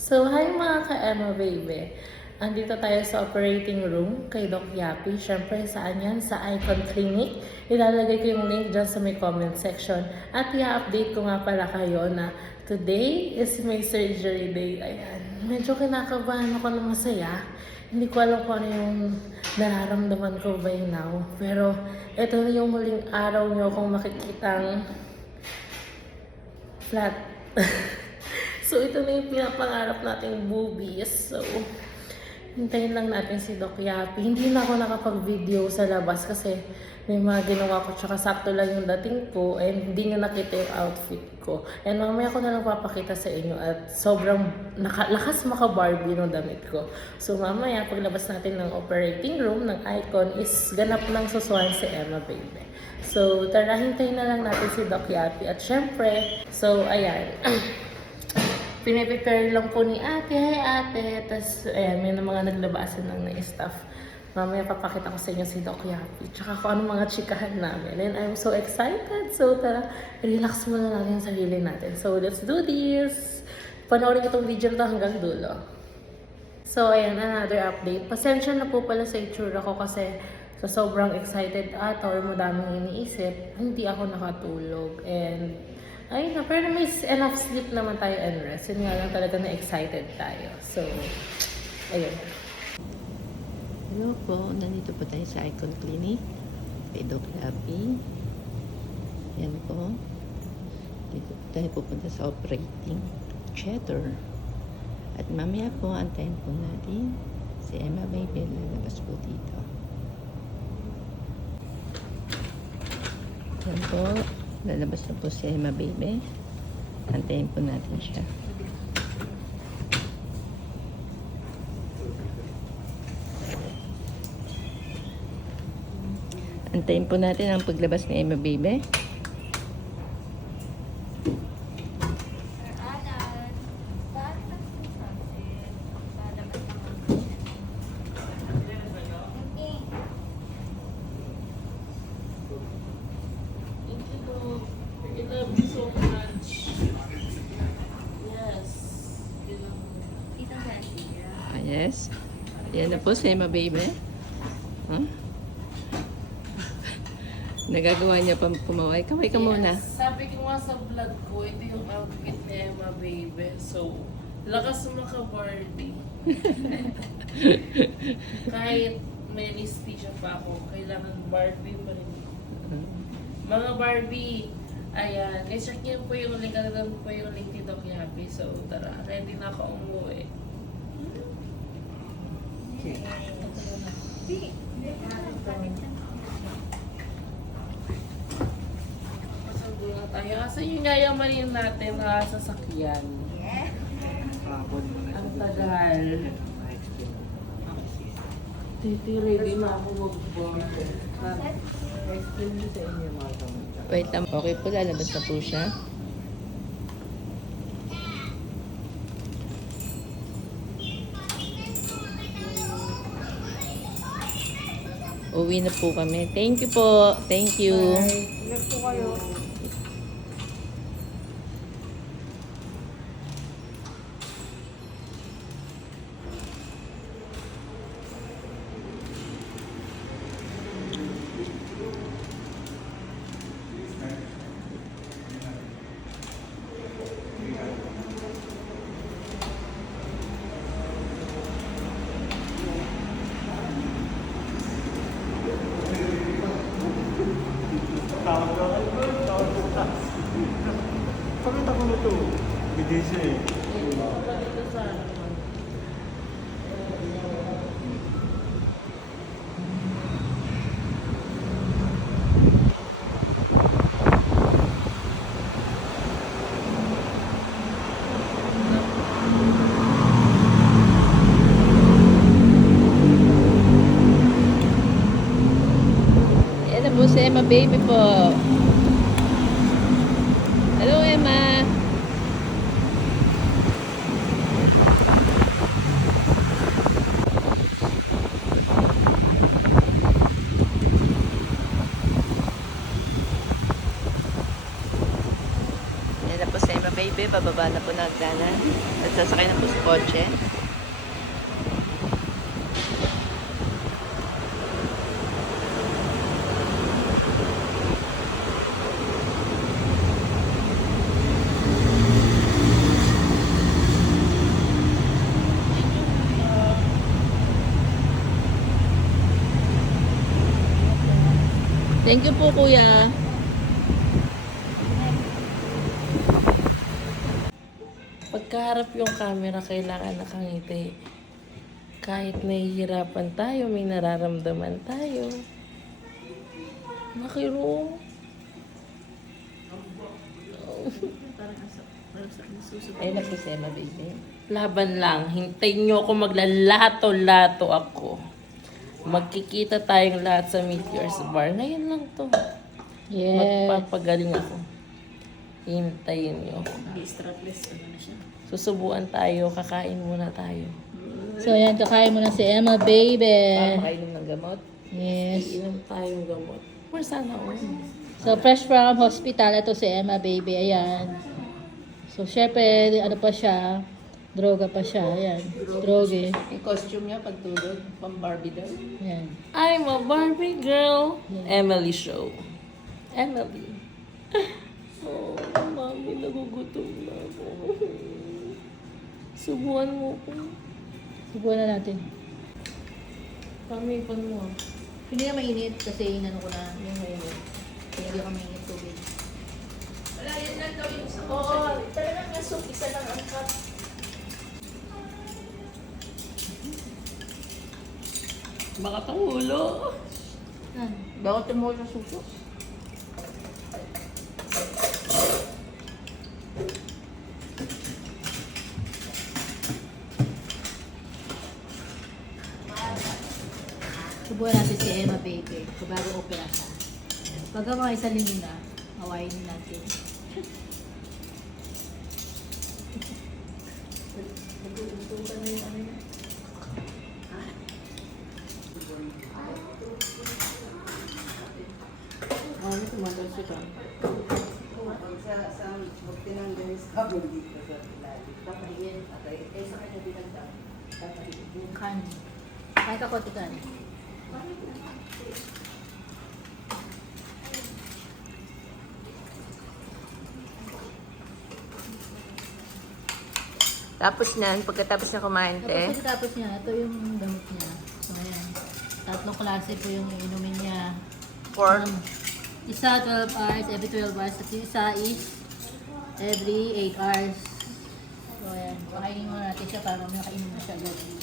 So, hi mga ka-Emma baby. Andito tayo sa operating room kay Doc Yapi. Siyempre, saan yan? Sa Icon Clinic. Ilalagay ko yung link dyan sa may comment section. At i-update ko nga pala kayo na today is my surgery day. Ayan. Medyo kinakabahan ako ng masaya. Hindi ko alam kung ano yung nararamdaman ko by now. Pero, ito na yung huling araw nyo kung makikitang flat. So, ito na yung pinapangarap nating boobies. So, hintayin lang natin si Doc Yapi. Hindi na ako nakapag-video sa labas kasi may mga ginawa ko tsaka sakto lang yung dating ko and hindi nyo nakita yung outfit ko. And mamaya ko na lang papakita sa inyo at sobrang lakas maka-Barbie ng damit ko. So, mamaya paglabas natin ng operating room ng Icon is ganap ng susuan si Emma baby. So, tara, hintayin na lang natin si Doc Yapi. At syempre, so, ayan. Piniprepare lang po ni ate. Hi ate. Tapos, ayan, may mga naglabasan ng na-staff. Mamaya papakita ko sa inyo si Doc Yapi. Tsaka kung anong mga chikahan namin. And I'm so excited. So, tara, relax muna natin yung sarili natin. So, let's do this. Panoorin itong video na hanggang dulo. So, ayan, another update. Pasensya na po pala sa itsura ko kasi sa sobrang excited ata or madaming iniisip, hindi ako nakatulog. And, ayun na, pero may enough sleep naman tayo and rest. Yun nga lang talaga na excited tayo. So, ayun. Hello po, nandito po tayo sa Icon Clinic kay Doc Yapi. Yan po. Dito po tayo pupunta sa operating theater. At mamaya po, antayin po natin si Emma baby lalabas po dito. Yan po. Lalabas na po si Emma baby. Antayin po natin siya. Antayin po natin ang paglabas ni Emma baby. Yes. Yan na po si Emma baby. Huh? Nagagawa niya pa pumaway. Kamay ka muna. Sabi ko nga sa vlog ko, ito yung outfit ni Emma baby. So, lakas maka-Barbie. Kahit may anesthesia pa ako, kailangan Barbie pa rin. Mga Barbie, ayan, i-check niyo po yung link, ano po yung link ni Doc Yapi. So, tara, ready na ako umuwi. Pasado na tayo. Asan yung yayamanin natin na sasakyan? Ang tagal. Titi, ready na ako mag-board. Explain niyo sa inyo mga kamay. Wait lang. Okay po, lalabas na po siya. Uwi na po kami. Thank you po. Thank you. Ingat po kayo. Pakita ko na ito. Hindi siya eh. Yan na po si Emma baby po. Hello Emma. Yan na po si Emma baby. Bababa na po na hagdanan. At sasakay na po sa kotse. Thank you po, kuya. Pagkaharap yung camera, kailangan nakangiti. Kahit nahihirapan tayo, may nararamdaman tayo. Makiro. Ay, nagsisema, baby. Laban lang. Hintayin nyo ako maglalato-lato ako. Magkikita tayong lahat sa Meteors Bar. Ngayon lang to. Yes. Magpapagaling ako. Hintayin nyo ako. Susubuan tayo. Kakain muna tayo. So, ayan, kakain mo na si Emma, baby. Para makainom ng gamot. Yes. Iinom tayong gamot. Or sana all. So, fresh from hospital, ito si Emma, baby. Ayan. So, syempre, ano pa siya? Droga pa siya. Ayan. Droge. Yung costume niya pagtulog, pang Barbie doll. Ayan. I'm a Barbie girl. Emily Show. Emily. Oh, mami, nagugutom na ako. Subuan mo ko. Subukan na natin. Mami, pan mo. Hindi na mainit kasi inano ko na yung mainit. Kaya hindi ako mainit tubig. Wala, yan lang daw yung sa Oo, talagang nga soup, isa lang ang cup. Baka pangulo. Yan. Bakit mo sa suso? Subukan natin si Emma, baby. So, bago opera siya. Pagka mga isang linggo na, awayin natin. Mami, tumatalsi ka. Kanin. Kahit ako tigan. Tapos nan, pagkatapos na kumain, te. Tapos niya, ito yung gamot niya. So, ayan. Tatlong klase po yung inumin niya. Pork. Isa 12 hours, every 12 hours. At yung isa is every 8 hours. So, ayan. Pakainin mo natin siya para mamaya kainin mo siya agad.